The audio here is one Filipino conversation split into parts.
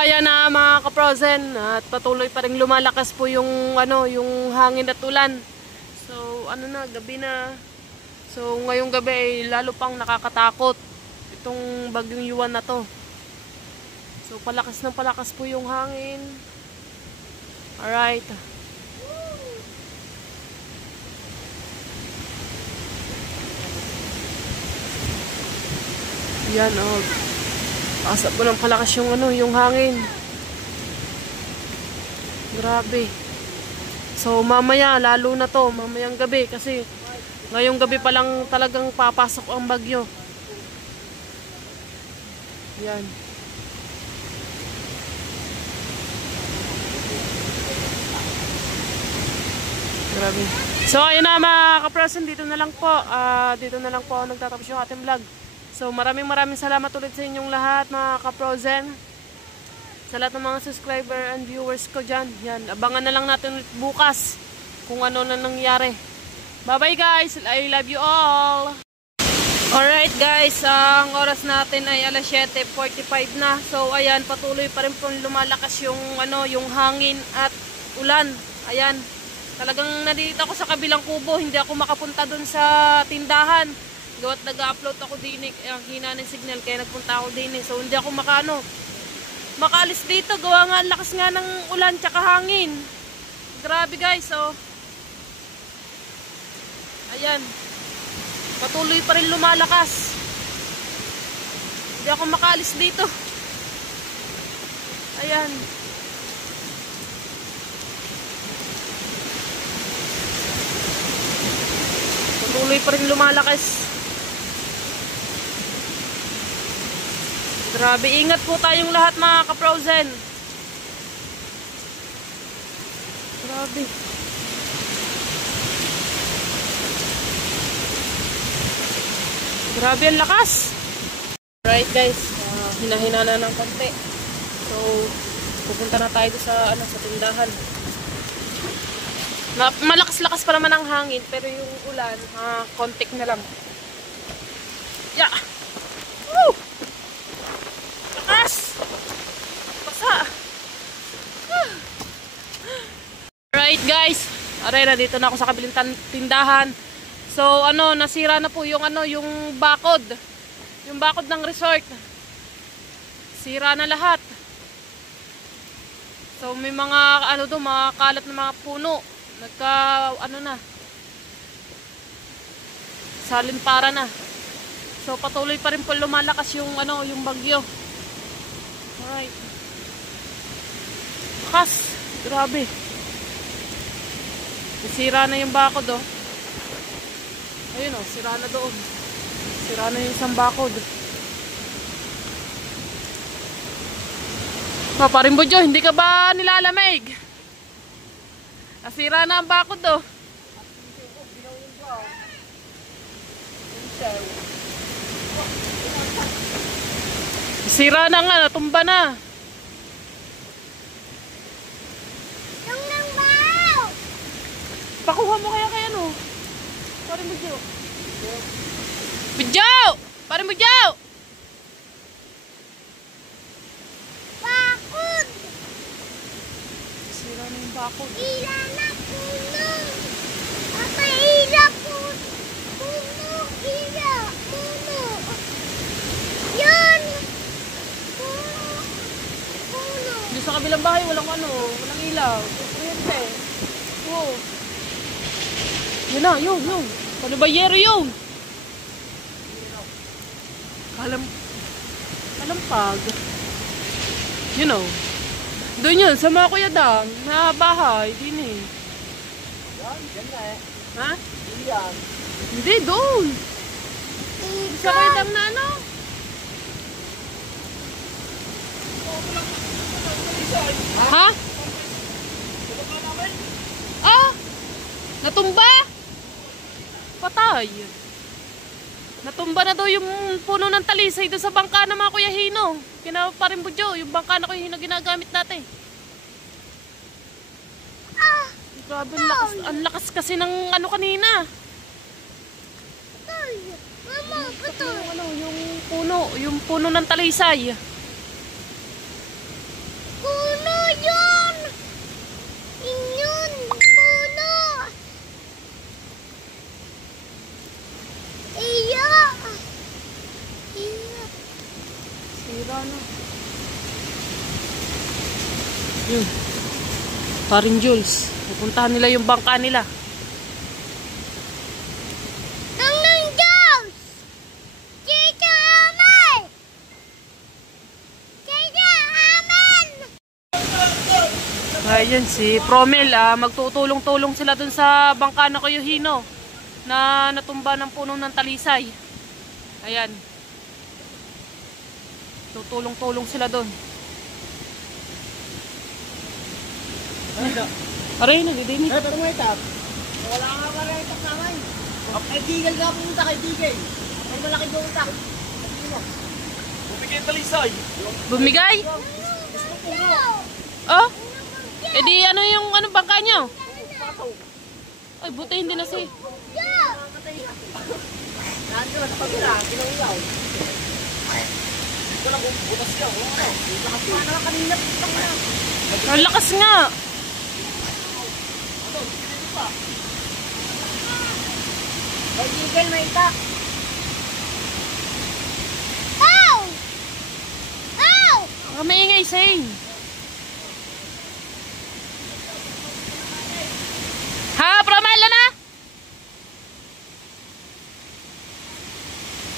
ayan na mga ka-frozen at patuloy pa rin lumalakas po yung yung hangin at ulan. So gabi na. So ngayong gabi ay lalo pang nakakatakot itong bagyong Yuan na to. So palakas ng palakas po yung hangin. Alright. Yan asa po ng palakas yung yung hangin. Grabe. So mamaya lalo na to, mamayang gabi kasi ngayong gabi pa lang talagang papasok ang bagyo. Yan. Grabe. So ayun na mga ka-frozen, dito na lang po nagtatapos yung ating vlog. So maraming salamat ulit sa inyong lahat mga ka-frozen. Sa lahat ng mga subscriber and viewers ko dyan. Yan, abangan na lang natin ulit bukas kung ano na nangyari. Bye bye guys, I love you all. Alright guys, ang oras natin ay alas 7:45 na. So ayan, patuloy pa rin po lumalakas yung yung hangin at ulan. Ayan, talagang nandito ako sa kabilang kubo, hindi ako makapunta dun sa tindahan. Gawat nag-upload ako din ang hina ng signal kaya nagpunta ako din so hindi ako makaalis dito gawa nga lakas nga ng ulan tsaka hangin. Grabe guys. So ayan, patuloy pa rin lumalakas, hindi ako makaalis dito. Ayan, patuloy pa rin lumalakas. Grabe, ingat po tayong lahat mga ka-frozen. Grabe. Grabe ang lakas. Alright guys, hinahina na ng konti. So, pupunta na tayo sa tindahan. Malakas-lakas pa naman ang hangin, pero yung ulan, kontik na lang. Yeah. Woo! Basa. Alright guys, aray na dito na ako sa kabiling tindahan. So nasira na po yung yung bakod. Yung bakod ng resort. Sira na lahat. So may mga mga kalat na mga puno. Nagka na. Salimpara na. So patuloy pa rin po lumalakas yung yung bagyo. Alright. Lakas. Grabe. Sira na yung bakod Ayun sira na doon. Sira na yung isang bakod. Paring Budyo, hindi ka ba nilalamig? Nasira na ang bakod Sira na nga, natumba na. Pakuha mo kaya Paring Budyo. Budyo! Paring Budyo! Bakod! Sira na yung bakod. Ila na puno! Papa, ila puno! Ila! Puno! Yan! Puno! Dito sa kabilang bahay, walang ilaw. Kuryente. Oo. Yun na, yun. Ano ba yero yun? Kalampag. Doon yun, sa mga Kuya Dang, na bahay, din Yan na Ha? Yan. Hindi, doon. Sa Kuya Dang na Ha? Natumba? Patay. Natumba na daw yung puno ng talisay doon sa bangka ng mga Kuya Hino. Paring Budyo, yung bangka na Kuya Hino ginagamit natin. Grabe, ang lakas kasi ng kanina. Mama, putol. Yung puno ng talisay. Yun. Paring Jules. Pupuntahan nila yung bangka nila. Nang Diyos! Tita Amen! Tita Amen! Ayan si Promel. Magtutulong-tulong sila dun sa bangka na Kuyuhino na natumba ng puno ng talisay. Ayan. Tutulong-tulong sila dun. Aray, nagdidinig. Pero may tap. Wala nga pa rin itak naman. Kay Digel nga pumunta, kay Digel. May malaki pumunta. Bumigay talisay. Bumigay? Oh? Eh di ano yung bangka nyo? Ay, buti hindi na si... Nandun, sa pagkila, kinauyaw. Ito lang, bukas yan. Lakas pa na kanina. Ang lakas nga. Kay Digel, may itak. Ow! Ow! Ang maingay, Sane. Ha, Promel na?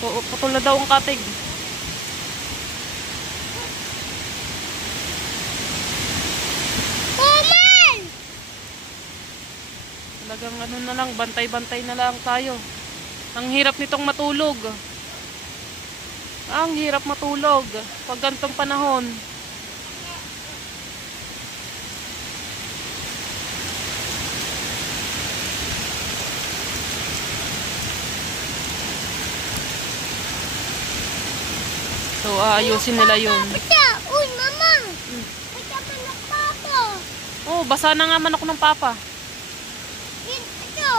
Putol na daw ang katig. Amen! Talagang ano na lang, bantay-bantay na lang tayo. Ang hirap nitong matulog. Ang hirap matulog pag gantong panahon. So, aayusin nila yun. Pata! Uy, mama! Pata manok papa! Oh, basa na nga manok ng papa. Ito!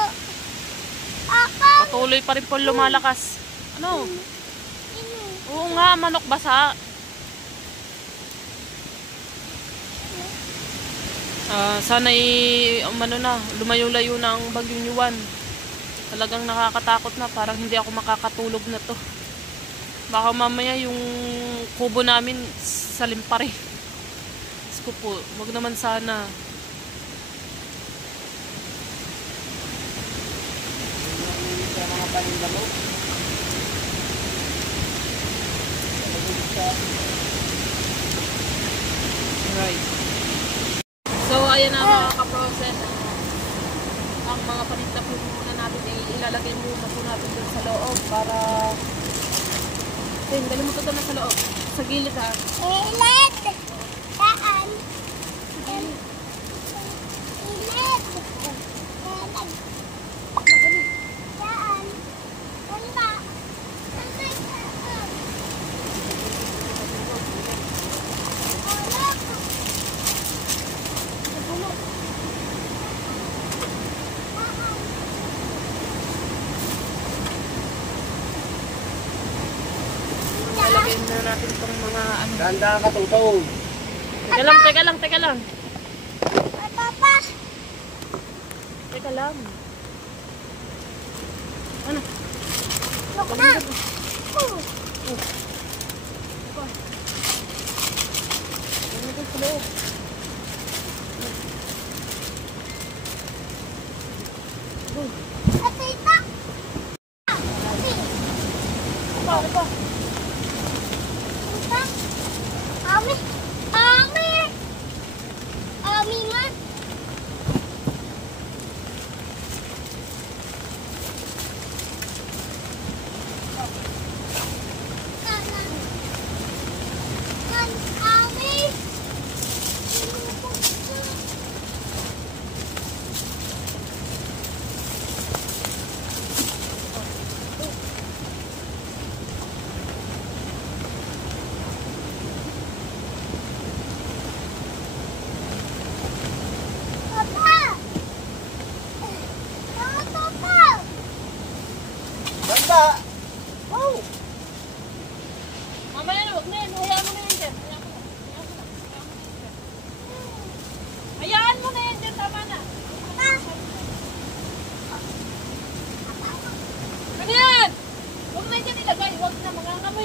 Ako! Patuloy pa rin po lumalakas. Ano? Ino! Oo nga, manok basa. Sana'y lumayo-layo na ang bagyong Yuan. Talagang nakakatakot na. Parang hindi ako makakatulog na to. Baka mamaya yung kubo namin salimpare. Diyos ko po, wag naman sana. Mga paninda mo. Right. So, ayan na mga ka-process. Ang mga paninda po muna natin ay ilalagay muna po natin doon sa loob para... Dali mo ito na sa loob. Sa gilid ha. Ilet! Saan? Ilet! Saan? Banda! Saan? Ilalagay na natin itong mga ano. Ganda ka, tutong. Teka lang. Papa! Teka lang. Ano? Look na! Ano ito sa loob? Ate, ita! Ano pa? Ita! Ami! Ami! Ami nga! Ami! Papa! Papa! Ganda! Oh! Mamaya na, wag na yan. Hayaan mo na yan dyan. Hayaan mo na yan dyan. Tama na. Ano yan? Huwag na dyan ilagay. Huwag na.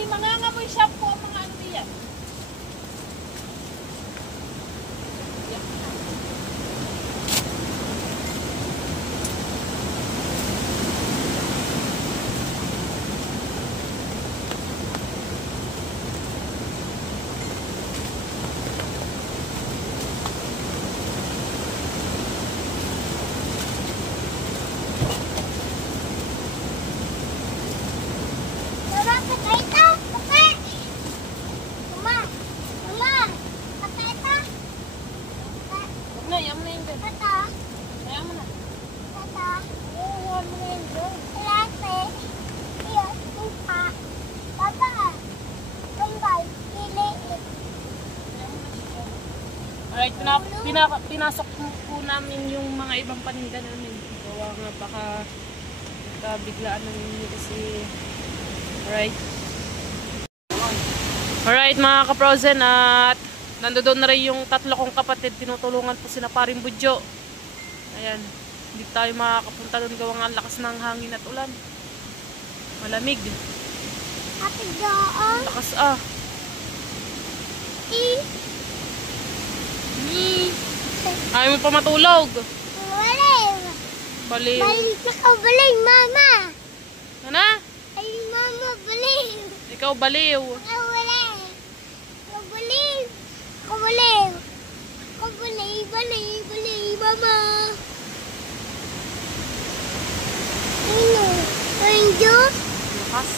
Mangangamoy shampoo ang mga ano yan. Alright, pinasok po namin yung mga ibang paninda namin. Gawa nga baka biglaan ng hindi kasi. Alright mga ka-frozen, at nandoon na rin yung tatlo kong kapatid. Tinutulungan po sila paring Budyo. Ayan, hindi tayo makakapunta doon gawa nga ang lakas ng hangin at ulan. Malamig. Ate doon. Lakas Ayaw mo pa matulog. Baliw. Baliw. Balik na ka, baliw, mama. Ano? Ay, mama, baliw. Ikaw baliw. Ako baliw. Ako baliw. Ako baliw. Ako baliw, baliw, baliw, mama. Ano? Anjo? Lakas.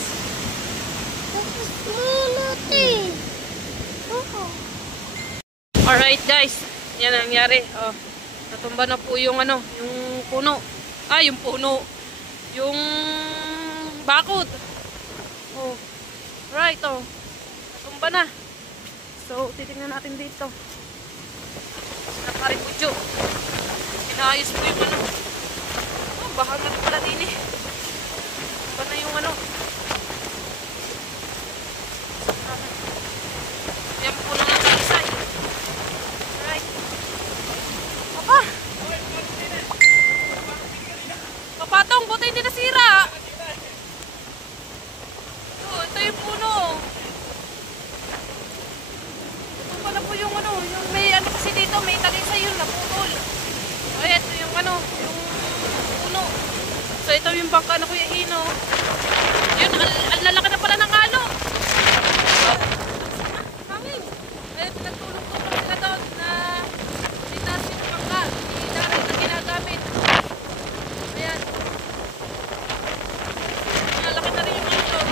Tapos mulot eh. Oo. Alright guys, yan ang nangyari. Natumba na po yung ano, yung puno. Yung puno. Yung bakod. Right, natumba na. So, titingnan natin dito. Sinaparin Budyo. Inaayos po yung ano. Baha na pala din eh. Ba na yung ano. Yan po na nga sa isa eh. Alright. Papa! Papatong, buti hindi nasira. Ito yung puno. Ito pala po yung ano, yung may ano kasi dito, may talisa yun, naputol. Ito yung ano, yung puno. So ito yung bangka na Kuya Hino. Yun, ang lalaki na pala ng alo. Hangin. Pinagtulong-tulong sila doon na litas yung bangka. Hindi na rin na ginagamit. Ayan. Ang laki na rin yung alo.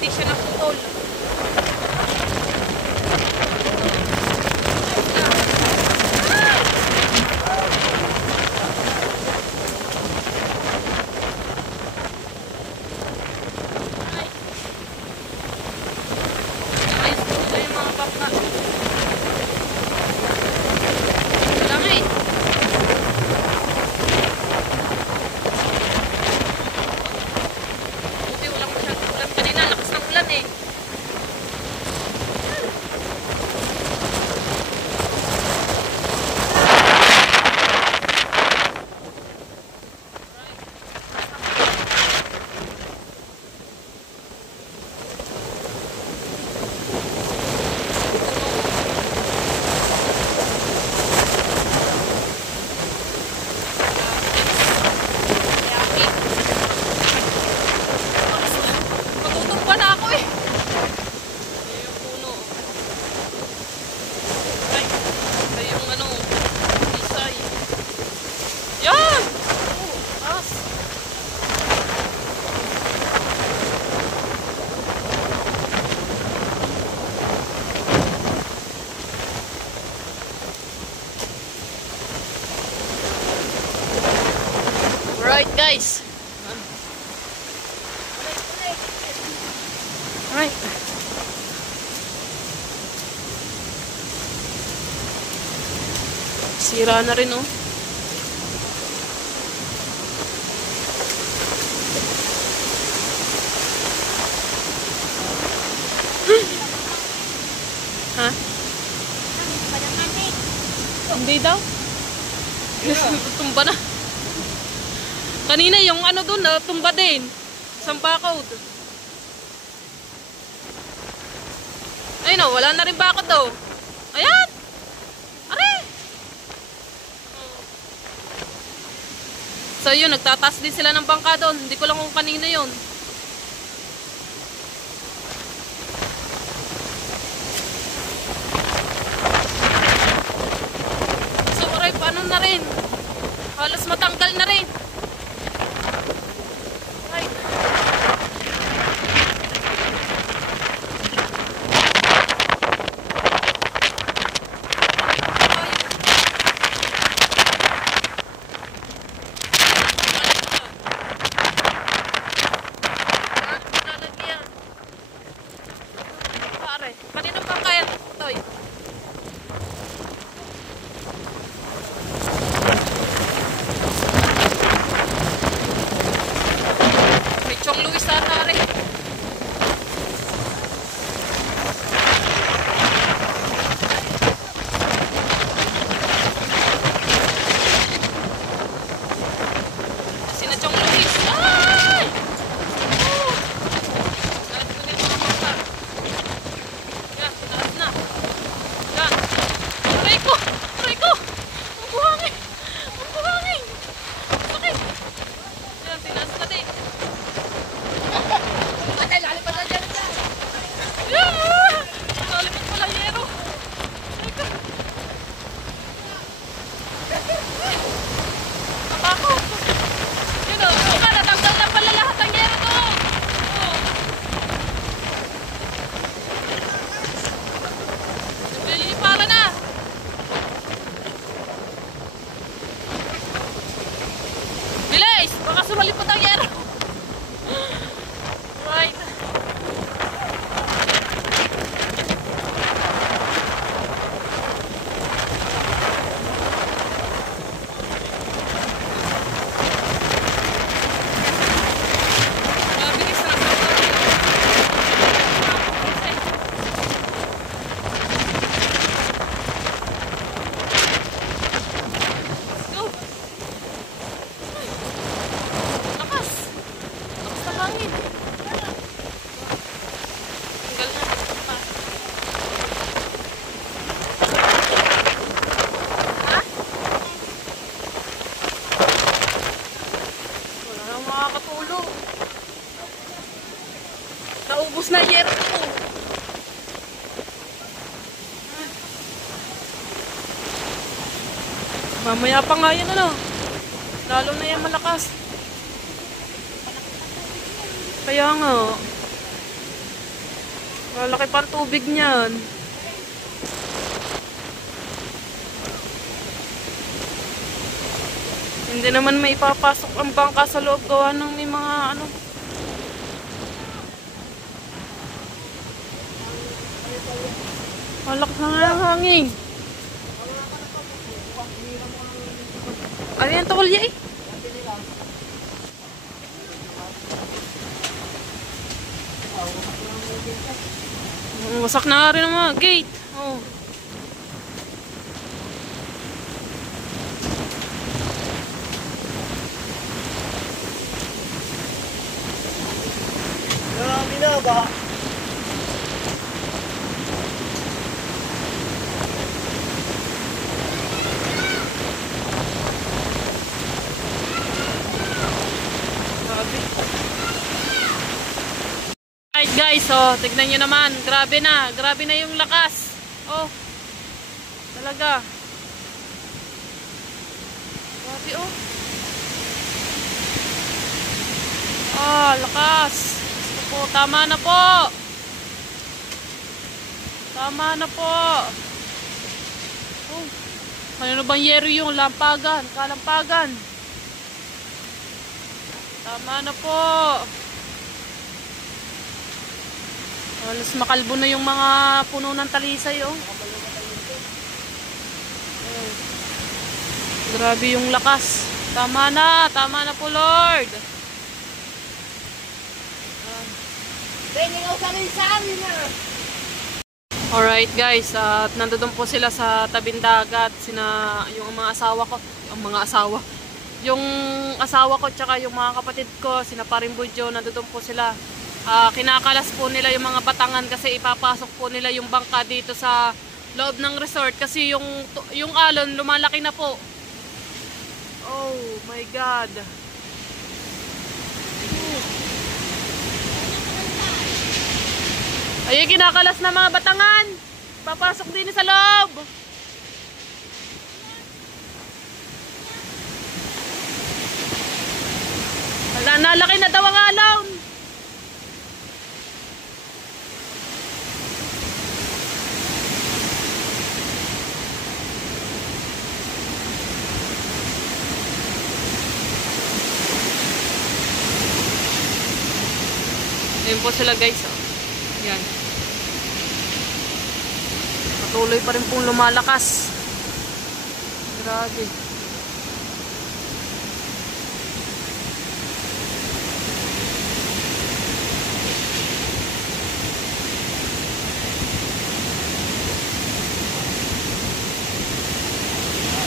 Hindi siya naputol. Ayos po nila yung mga bangka. Dami. Buti walang masyadong ulan kanina. Lakas ng ulan eh. Matutumba na ako eh. Ayan yung puno. Ay, ito yung ano, isay. Yan! As! Alright guys. Alright. Sira na rin oh. Ha? Hindi daw. Tumba na. Kanina yung ano dun, tumba din. Sampakod. Ayun o, wala na rin bakod daw. Ayan! Are! So yun, nagtataas din sila ng bangka doon. Hindi ko lang kung kanina yun. So aray, paano na rin? Halos matanggal na rin. Ay. Naubos na yero ko. Mamaya pa nga yan ano. Lalo na yan malakas. Kaya nga. Malaki pa ang tubig niyan. Hindi naman may ipapasok ang bangka sa loob gawa ng may mga ano. Malak na nga ang hangin. Ano yan tukulya eh? Wasak na rin ang mga gate. Oh. Marami na ba? Alright guys, oh, tignan nyo naman. Grabe na yung lakas. Oh, talaga. Grabe oh. Ah, lakas. Gusto po, tama na po. Tama na po. Oh, ano bang yero yung lampagan, kalampagan. Tama na po. Halos makalbo na yung mga puno ng talisay, oh. Grabe yung lakas. Tama na po, Lord. Alright guys, at nandoon po sila sa tabing dagat, yung mga asawa ko, yung asawa ko tsaka yung mga kapatid ko, sina Paring Budyo, nandoon po sila. Kinakalas po nila yung mga batangan kasi ipapasok po nila yung bangka dito sa loob ng resort kasi yung alon lumalaki na po. Oh my God. Ayun, kinakalas na mga batangan. Papasok din sa loob. Wala, nalaki na daw ang alon. Ayun po sila guys. Oh. Yan. Patuloy pa rin pong lumalakas. Grabe.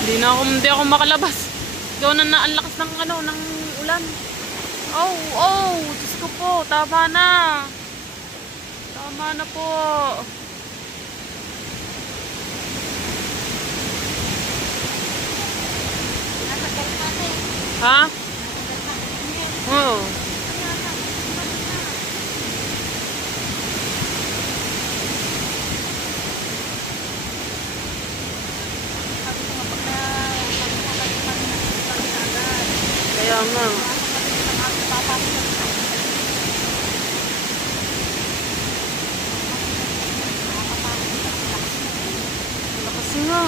Hindi ako makalabas. Doon na ang lakas ng ng ulan. Oh, Diyos ko po, tama na. Tama na po. Ha? Oo. Kaya nga. Lakas nga.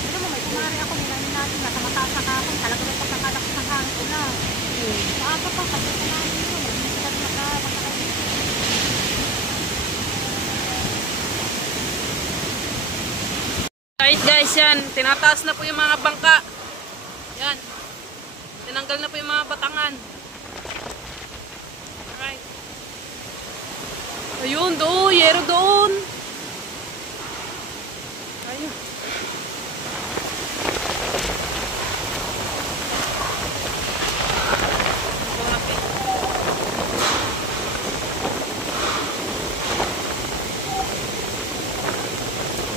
Pero may kumari ako, ninanin natin, nasa mataas na kahapon, talaga may pagkakalakas ng hangin ko na. Maaga pa, kasi kumain ko, nagmisikat na makakalitin. Right guys, yan. Tinataas na po yung mga bangka. Yan. Tinanggal na po yung mga batangan. Alright. Ayun, doon. Yero doon. Ayun.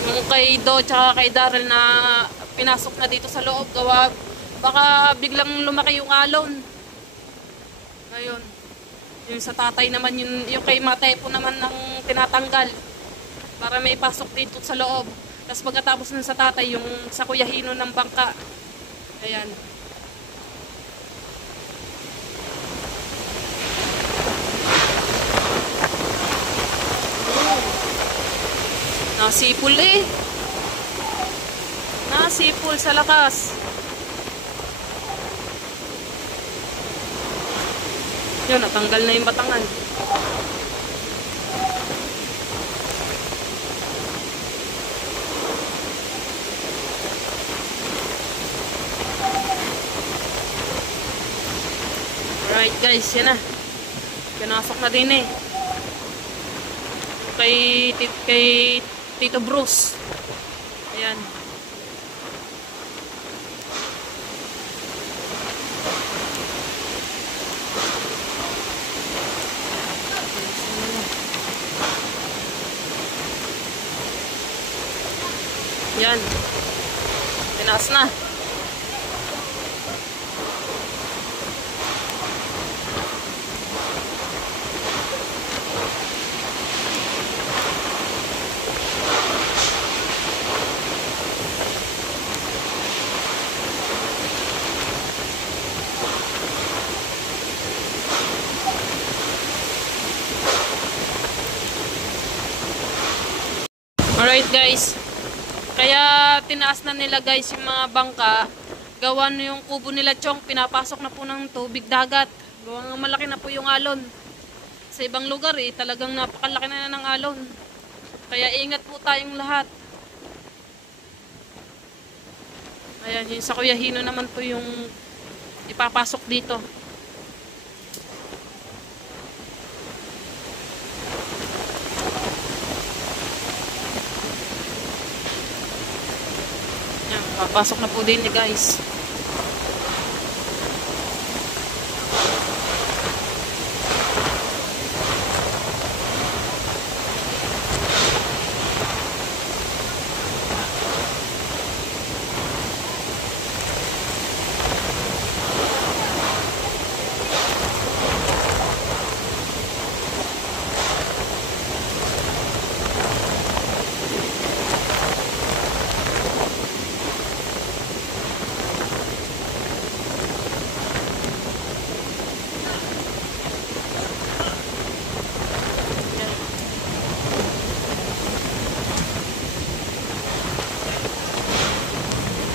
Yung kay Do tsaka kay Daryl na pinasok na dito sa loob, gawa baka biglang lumaki yung alon. Ayun. Yung sa tatay naman, yung kay Matepo naman ng tinatanggal. Para may pasok dito sa loob. Tapos pagkatapos nun sa tatay, yung sa Kuya Hino ng bangka. Ayan. Nasipul eh. Nasipul sa lakas. Yun, natanggal na yung batangan. Alright guys, yan na. Pinasok na din eh. Kay Tito Bruce. Ayan. Yan. Tinaas na. Alright guys. Kaya tinaas na nila guys yung mga bangka. Gawa na yung kubo nila Chong. Pinapasok na po ng tubig dagat. Gawa nga malaki na po yung alon. Sa ibang lugar eh, talagang napakalaki na ng alon. Kaya ingat po tayong lahat. Ayan, yung sa Kuya Hino naman po yung ipapasok dito. Ayan, papasok na po din eh guys.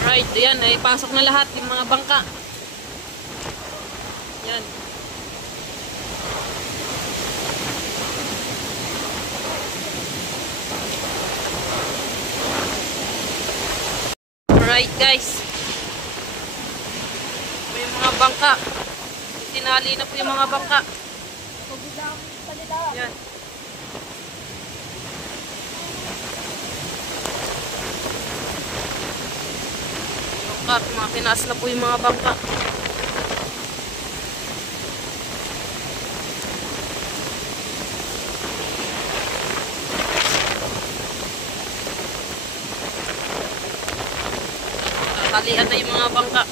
Right, ayan, ay pasok na lahat yung mga bangka. Yan. Alright guys. Ito yung mga bangka. Tinali na po yung mga bangka. Yan. At mga tinaas na po yung mga bangka. Talian na yung mga bangka.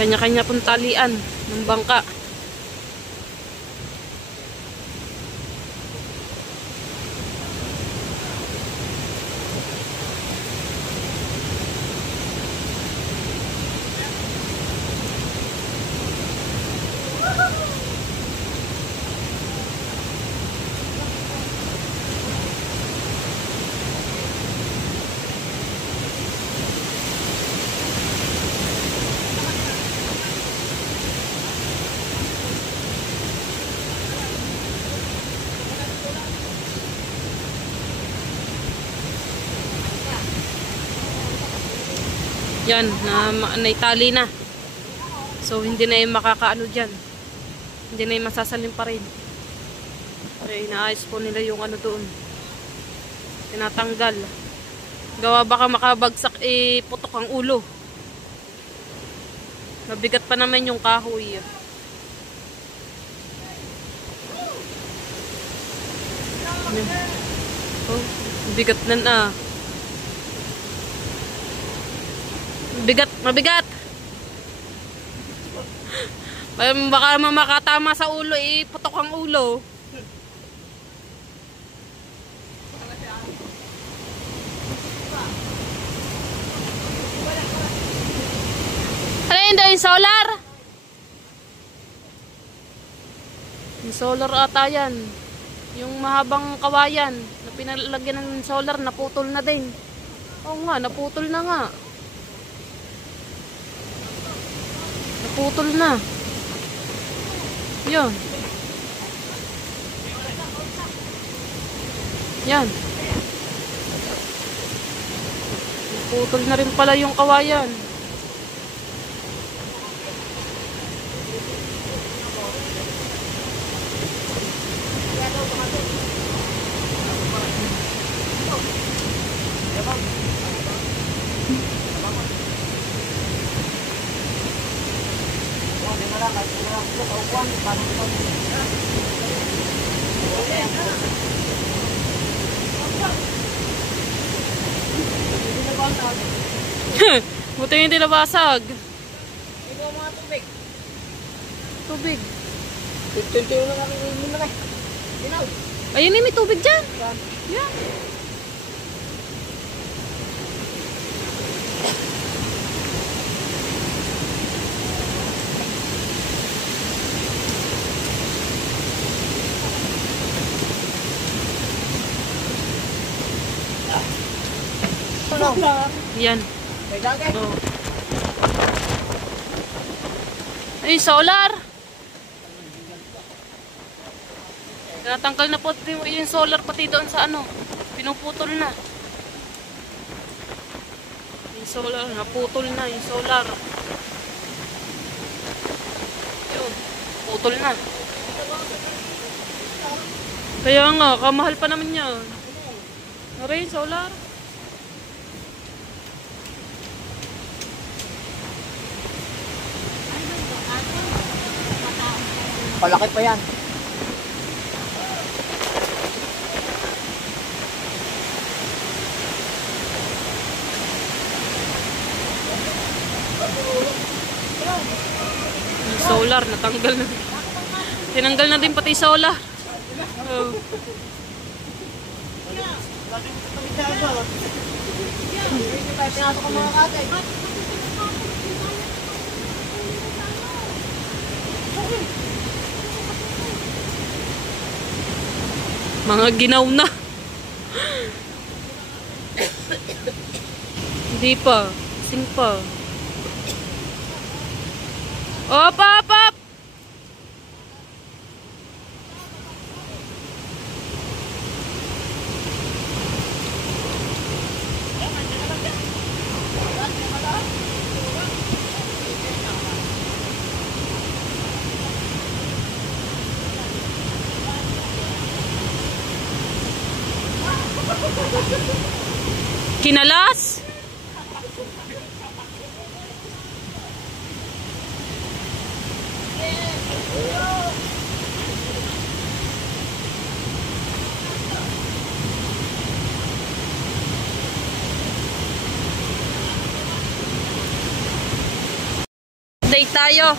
Kanya-kanya pong talian ng bangka. Yan, naitali na. So, hindi na yung makakaano dyan. Hindi na yung masasalim pa rin. Kaya inaayos po nila yung ano doon. Tinatanggal. Gawa baka makabagsak, putok ang ulo. Mabigat pa naman yung kahoy. Oh, bigat na. Mabigat. Baka makatama sa ulo, putok ang ulo. Ano yun daw, yung solar? Yung solar ata yan. Yung mahabang kawayan na pinalagyan ng solar, naputol na din. Oo nga, naputol na nga. Naputol na. Yun. Yan. Naputol na rin pala yung kawayan. Buti hindi nabasag. Ito ang mga tubig. Tubig. Tuntun na kami muna kay. Ginaw. Ayun, may tubig dyan. Yan. Yan. May dagay. Oh. Ay, solar. Natanggal na po yung solar pati doon sa ano. Pinuputol na. Yung solar, naputol na yung solar. Yun, putol na. Kaya nga, kamahal pa naman yan. Aray, solar. Palaki pa yan. Yung solar, natanggal na. Tinanggal na din pati solar. Oh. Pinasok ang mga katay. Mga ginaw na. Hindi pa. Sing pa. Op, op, op! Kinalas? Update tayo.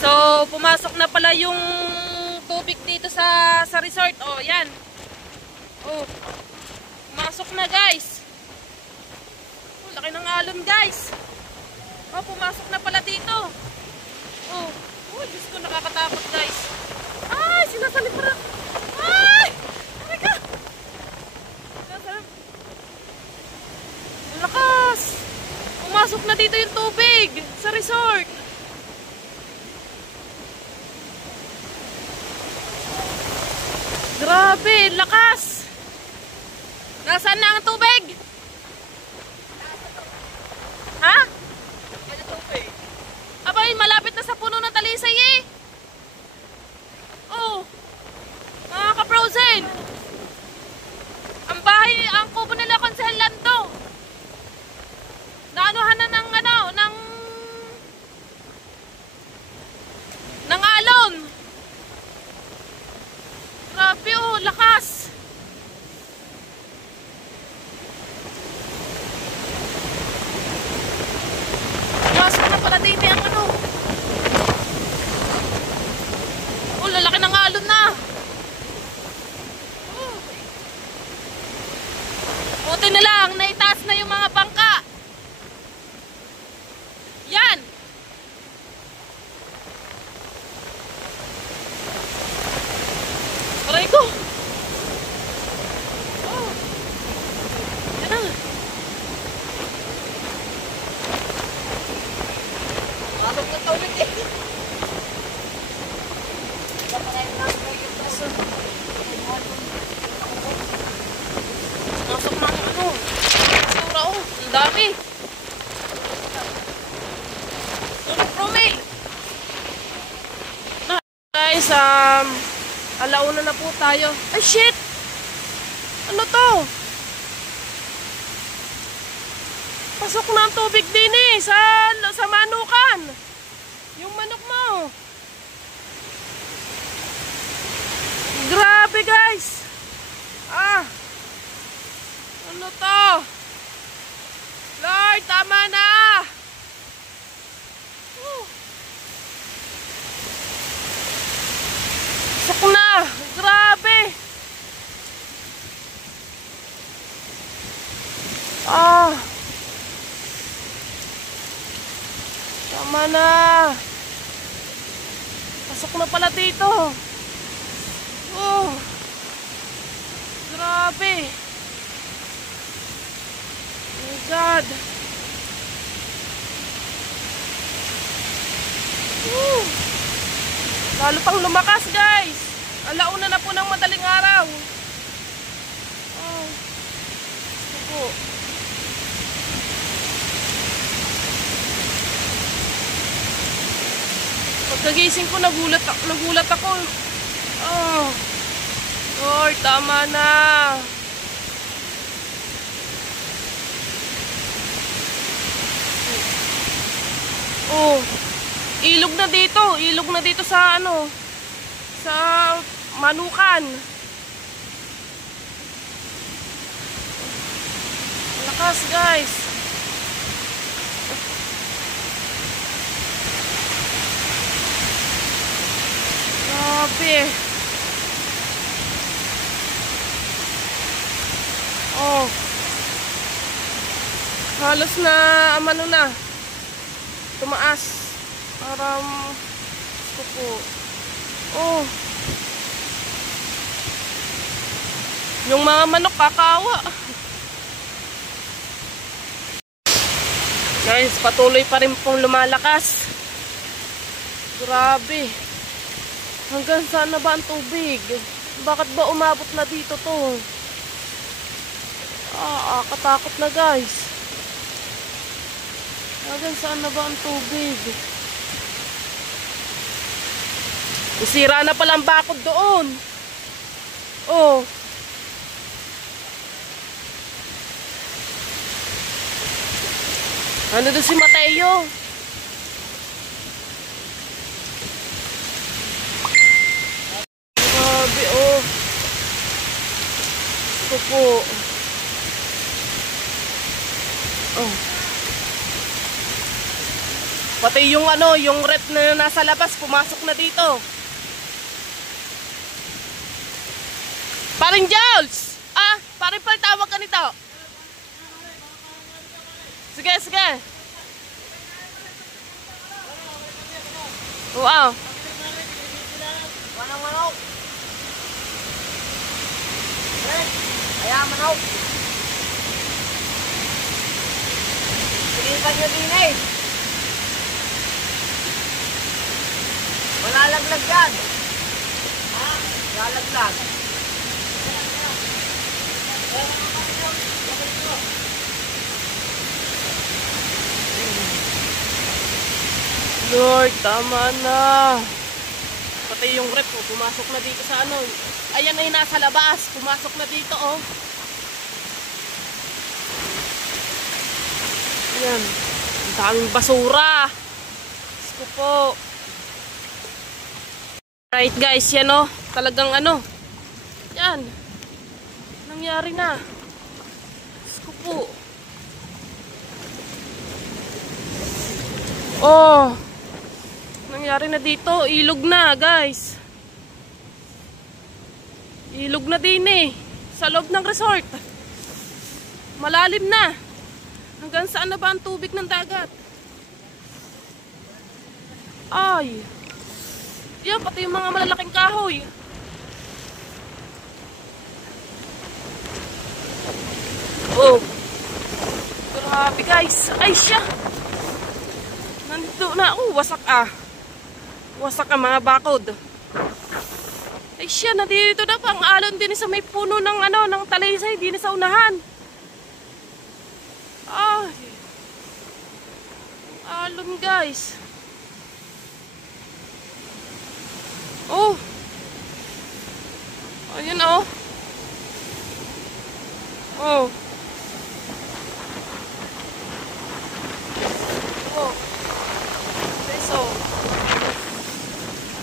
So, pumasok na pala yung tubig dito sa resort. Oh, yan. Oh. Pumasok na, guys. Oh, laki ng alon, guys. Oh, pumasok na pala dito. Oh. Oh, Diyos ko, nakakatakot, guys. Ay, sinasalip pa na. Ay! Ay ka! Sinasalip. Ang lakas. Pumasok na dito yung tubig sa resort. Grabe, lakas. Nasaan na ang tubig? Ha? sa puno ng talisay eh. Oh, mga ka-frozen. Ang bahay, ang kubo nila Konsehal Lando. Naanuhan na ng ano, ng alon. Grabe oh, lakas. Pumasok na pala dito ang ano. Oh, lalaki ng alon na. Oh. Buti na lang, naitaas na yung mga bangka. Yan. Aray ko. Oh. Yan na. Pasok na tawid eh. Pasok na ang ano. Sura oh. Ang dami. Romel. Na, guys, alauna na po tayo. Ay, shit! Ano to? Pasok na ang tubig din eh, sa manukan. Yung manok mo. Grabe, guys. Ano to? Lord, tama na. Pasok na. Grabe. Tama na. Pasok na pala dito. Oh. Grabe. Oh my God. Lalo pang lumakas, guys. Alauna na po ng madaling araw. Oh. Ito po. Pagkagising ko, nagulat ako. Oh. Lord, tama na. Oh. Ilog na dito sa ano, sa manukan. Lakas, guys. Grabe. Oh. Halos na amano na. Tumaas. Parang ito po. Oh. Yung mga manok kakawa. Guys, patuloy pa rin pong lumalakas. Grabe. Hanggang saan na ba ang tubig? Bakit ba umabot na dito to? Katakot na, guys. Hanggang saan na ba ang tubig? Nasira na pala ang bakod doon. Oh. Ano doon si Mateo? Grabe, oh. Ito po. Oh. Pati yung ano, yung rep na nasa labas, pumasok na dito. Paring Jules! Paring Pal, tawag ka nito. Sige, sige. Wow. Manang manok. Ayan, manok. Pilipan nyo din eh. Wala laglag yan. Lalaglag. Lord, tama na. Pati yung rep, oh, pumasok na dito sa ano. Ayan ay nasa labas. Pumasok na dito, oh. Ayan. Ang daming basura. Diyos ko po. Right guys, yan oh. Talagang ano. Yan. Nangyari na. Diyos ko po. Oh. Nangyari na dito. Ilog na guys. Ilog na din eh. Sa loob ng resort. Malalim na. Hanggang saan na ba ang tubig ng dagat? Ay. Yan, pati yung mga malalaking kahoy. Oh. Grabe guys. Ay siya. Nandito na. Oh, wasak ah. Wasak ang mga bakod. Ay siya, nandito na pang alon din sa may puno ng ano, ng talisay, din sa unahan. Ay. Alon guys. Oh. Ayun oh. Oh. Oh. So.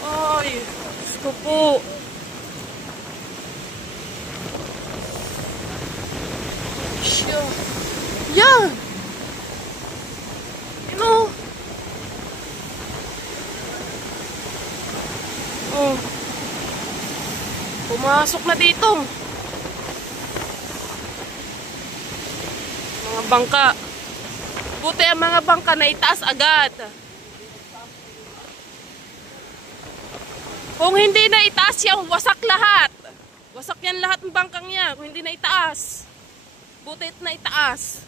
Ay. Gusto po. Siya. Yan. Ano? Oh. Pumasok na dito. Mga bangka. Buti ang mga bangka na itaas agad. Kung hindi na itaas yan, wasak lahat. Wasak yan lahat ng bangkang yan. Kung hindi na itaas. Buti na itaas.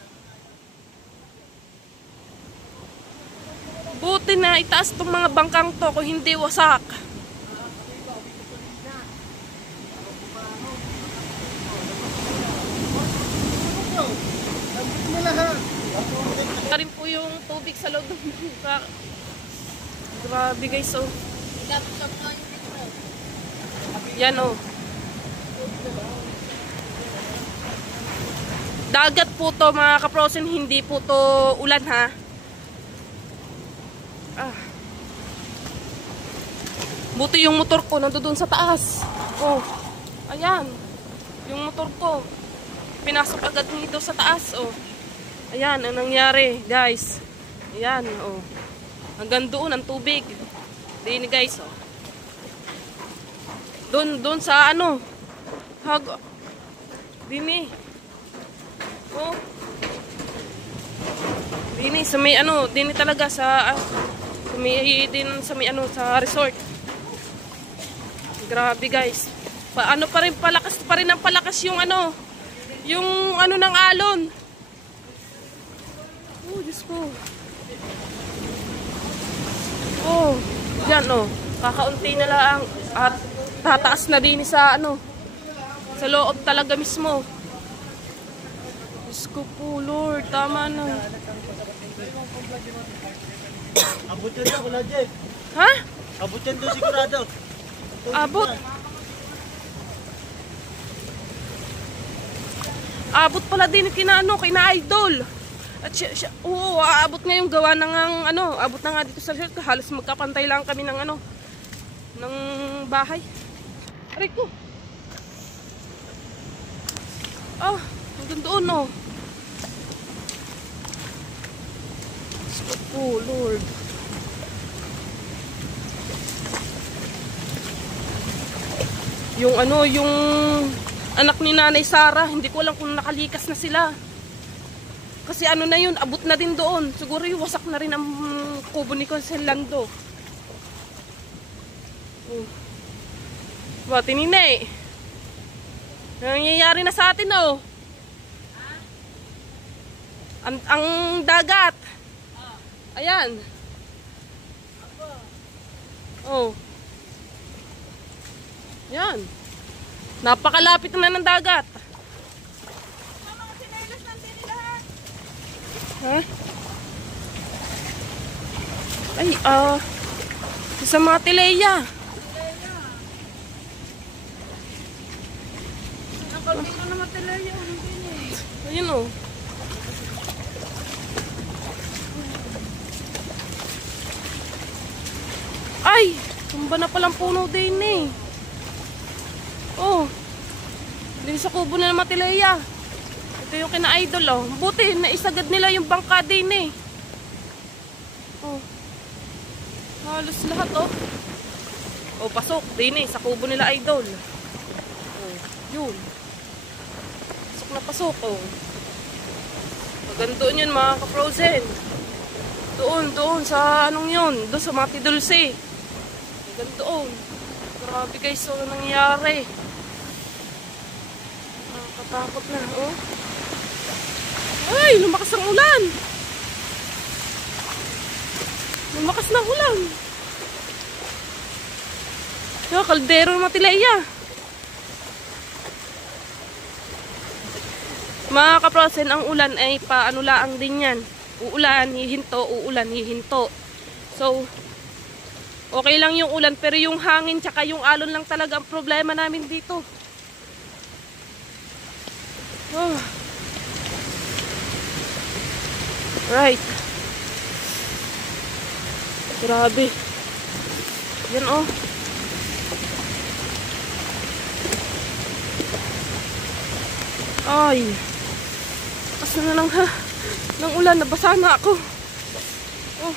Buti na itaas itong mga bangkang to kung hindi wasak. Rin po yung tubig sa loob ng bangka. Grabe guys oh. Yan oh. Dagat po to mga kaprosen, hindi po to ulan ha. Ah. Buti yung motor ko nandoon sa taas. Oh. Ayan. Yung motor ko pinasok agad dito sa taas oh. Ayan ang nangyari guys. Ayan oh. Hanggang doon ang tubig. Dini guys oh. Doon sa ano. Dini. Oh. Dini sa may ano, dini talaga sa din sa may ano sa resort. Grabe guys. Ano pa rin palakas pa rin ang palakas yung ano. Yung ano ng alon. Oh, Diyos ko. Oh, yan oh. Kakaunti na lang at tataas na din sa ano. Sa loob talaga mismo. Diyos ko po, Lord. Tama na. Abot yan daw, wala dyan. Ha? Abot yan daw sigurado. Abot? Abot pala din kina Idol. At siya, oo, aabot nga yung gawa ng ano, abot na nga dito sa resort. Halos magkapantay lang kami ng ano, ng bahay. Aray ko. Oh, hanggang doon oh. Oh, Lord. Yung ano, yung anak ni Nanay Sara, hindi ko alam kung nakalikas na sila. Kasi ano na yun, abot na din doon. Siguro yung wasak na rin ang kubo ni Conselando. Oh. Ba, tinina eh. Nangyayari na sa atin oh. Ang dagat. Ayan. Oh. Yan. Napakalapit na ng dagat. Ha? Ay, sa mga Tileya. Nakaldito naman Tileya. Ayun oh. Ay, tumba na palang puno din eh. Oh. Din sa kubo na ng Matileya. Ito yung kina-idol oh. Buti, naisagad nila yung bangka din eh. Oh. Halos lahat oh. Oh, pasok din eh sa kubo nila idol. Oh, yun. Pasok na pasok oh. Maganda yun mga ka-frozen. Doon sa anong yun, doon sa Mati Dulce. Maganda doon. Grabe guys, so nangyari. Nakakatakot na, oh. Ay, lumakas ang ulan. Lumakas na ulan. Yo, kaldero ng Matileya. Mga kaprosen, ang ulan ay paanulaang din yan. Uulan, hihinto, uulan, hihinto. So, okay lang yung ulan, pero yung hangin tsaka yung alon lang talaga ang problema namin dito. Oh. Right. Grabe. Yan oh. Ay. Asa na lang ha. Nang ulan, nabasa na ako. Oh.